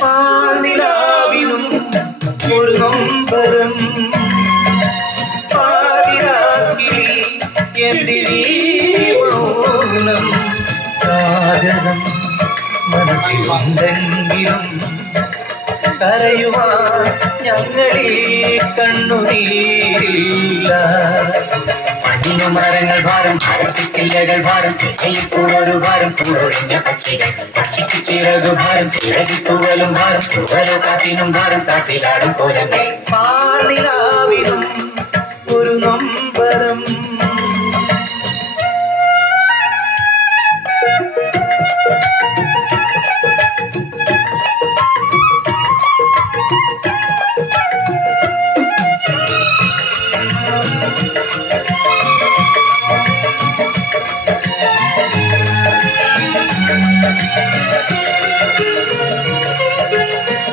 പാതിരാവിനും ഒരു നൊമ്പരം പാതിരാക്കിളി എന്തിനീ മൗനം സാഗരം മനസ്സിലുണ്ടെങ്കിലും കരയുവാൻ ഞങ്ങളീ കണ്ണുനീരില്ല. മഞ്ഞു മരങ്ങൾ ഭാരം ചില്ലകൾ ഭാരം ചില്ലയിൽ കൂടൊരു ഭാരം കൂടൊഴിഞ്ഞ പക്ഷികൾ പക്ഷിക്ക് ചിറകു ഭാരം ചിറകി തൂവലും ഭാരം തൂവലോ കാറ്റിനും ഭാരം കാറ്റിലാടും കോലങ്ങൾ പാതിരാവിനും ഒരു നൊമ്പരം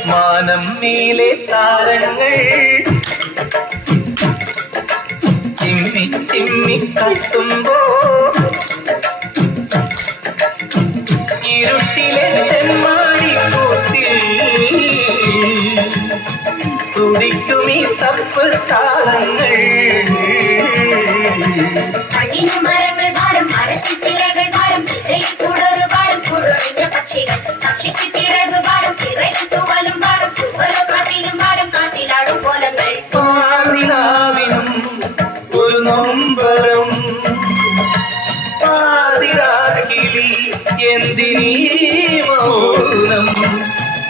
മാനം മേലെ താരങ്ങൾ ചിമ്മി ചിമ്മി കത്തുമ്പോ ഇരുട്ടിലെ ചെമ്മാടിക്കൂത്തിൽ തുടിക്കുമീ തപ്പ് താളങ്ങൾ മരങ്ങൾ ഭാരം മരത്തിൽ ചിലകൾ ഭാരം ചില്ലയിൽ കൂടൊരു ഭാരം കൂടൊഴിഞ്ഞ പക്ഷികൾ പക്ഷിക്ക് ചിറകു ഭാരം ചിറകി തൂവലും ഭാരം തൂവലോ കാറ്റിനും ഭാരം കാറ്റിലാടും കോലങ്ങൾ പാതിരാവിനും ഒരു നൊമ്പരം പാതിരാക്കിളി എന്തിനീ മൗനം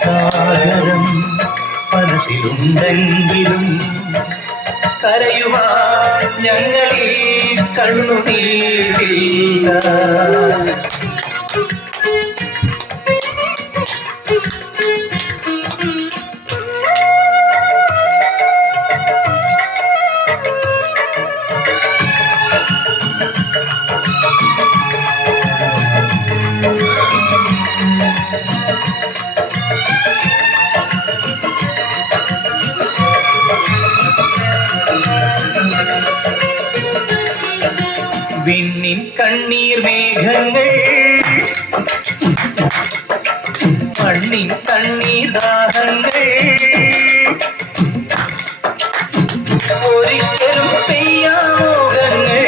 സാഗരം മനസ്സിലുണ്ടെങ്കിലും കരയുവാൻ ഞങ്ങളീ കണ്ണുനീരില്ല. വിണ്ണിൻ കണ്ണീർ മേഘങ്ങൾ മണ്ണിൻ കണ്ണീർ ദാഹങ്ങൾ ഒരിക്കലും പെയ്യാമോഹങ്ങൾ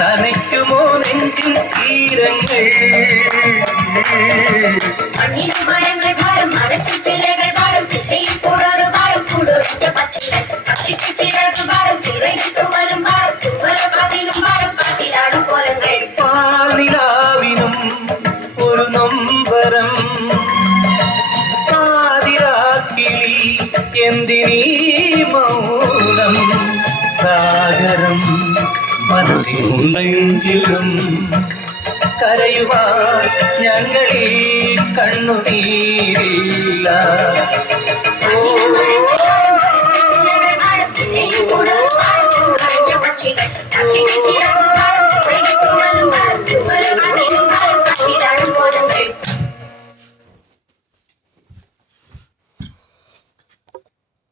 നനയ്ക്കുമോ നെഞ്ചിൻ തീരങ്ങൾ മരങ്ങൾ ഭാരം മരത്തിൽ ചില്ലകൾ ഭാരം ചില്ലയിൽ കൂടൊരു ഭാരം കൂടൊഴിഞ്ഞ പക്ഷികൾ പക്ഷിക്ക് ചിറകു ഭാരം ചിറകി തൂവലും ഭാരം തൂവലോ കാറ്റിനും ഭാരം കാറ്റിലാടും കോലങ്ങൾ പാതിരാവിനും ഒരു നൊമ്പരം പാതിരാക്കിളി എന്തിനീ മൗനം സാഗരം മനസ്സിലുണ്ടെങ്കിലും കരയുവാൻ ഞങ്ങളീ കണ്ണുനീരില്ല. പക്ഷികൾ പക്ഷിക്ക്